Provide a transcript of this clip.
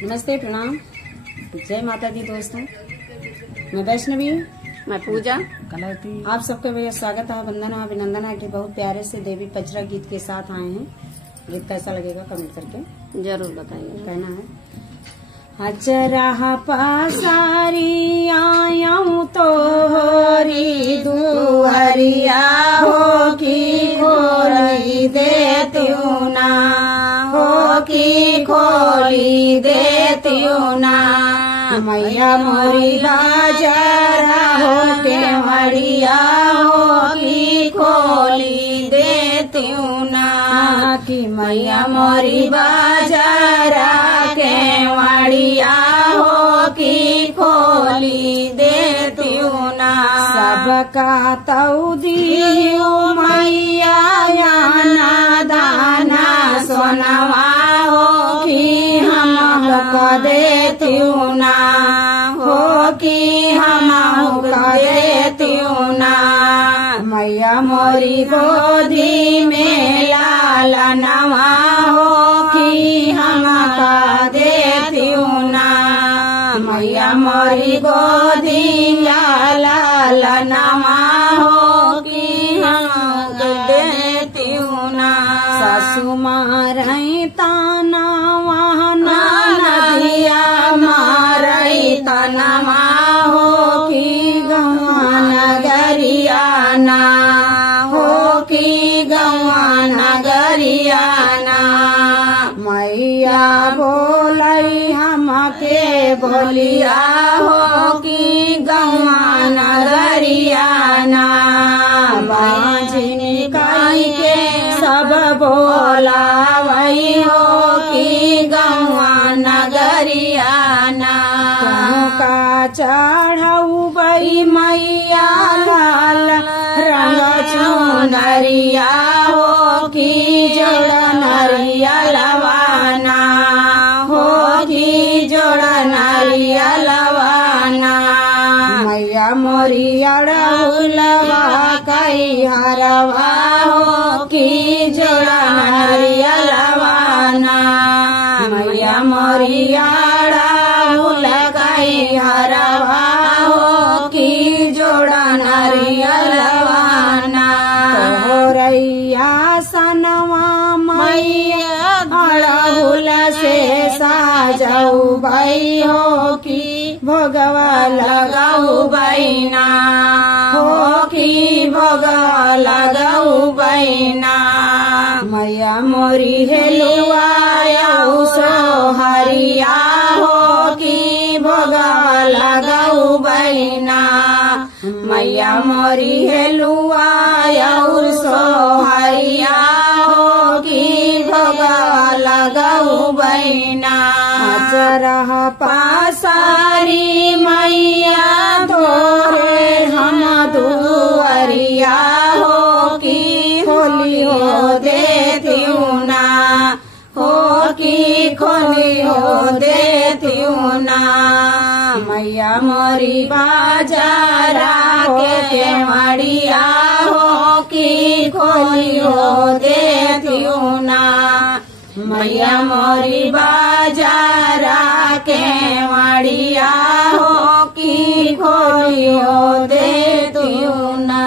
नमस्ते, प्रणाम, जय माता दी दोस्तों। मैं वैष्णवी, मैं पूजा कलावती। आप सबका भैया स्वागत है, वंदना अभिनंदना के बहुत प्यारे से देवी पचरा गीत के साथ आए हैं। गीत कैसा लगेगा कमेंट करके जरूर बताइए। कहना है अचरा पासारी आयाऊं तो होरी दुहरिया हो की खोली देती ना, हो की खोली देती ना। मैया मोरी बाजरा हो के मड़िया हो की खोली देती ना, कि मैया मोरी बाजरा के मड़िया हो की खोली देती ना। सबका तऊ दियो मैया याना दाना सोनवा हो की हम को देती ना, हो की हम को देती ना। मैया मोरी गोदी में लाल नवा हो की हम का देती ना। मैया मोरी गोदी लाल नवा हो की हम देती ना। सासु मारई ताना वहना नदिया मारई तनमा हो की गवा नगरियाना, हो की गवा नगरियाना। मैया बोलई हमके बोलिया हो की गवा नगरियाना। बांझनी काई के सब बोला वही हो की गवा नगरियाना। का चढ़ऊ बई मैया लाल रंग चुनरिया हो की जोड़ नरिया लवाना, हो की जोड़ नरिया लवाना। मैया मोरी अड़हुलवा कई हरवा हो की जोड़ नरिया लवाना। मैया मोरी अड़हुल कई हरवा हो की जोड़ नरिया लवाना। तोहरैया सनवा मैया अड़हुल से साजऊ बई हो की भोगवा लगाऊ बैना, हो की भोगवा लगाऊ बैना। मैया मोरी हेलुआ सोहरिया हो की भोगवा लगाऊ बैना। मैया मोरी हेलुआ सोहरिया हो की भोगवा लगाऊ बैना। अचरह पासारी मैया तोरे हम दुअरिया हो की खोली हो देती ना, हो की खोली हो देती ना। मैया मोरी बाजारा के मड़िया हो की खोली हो देती ना। मैया मोरी बाजारा के मड़िया हो की खोली हो देती ना।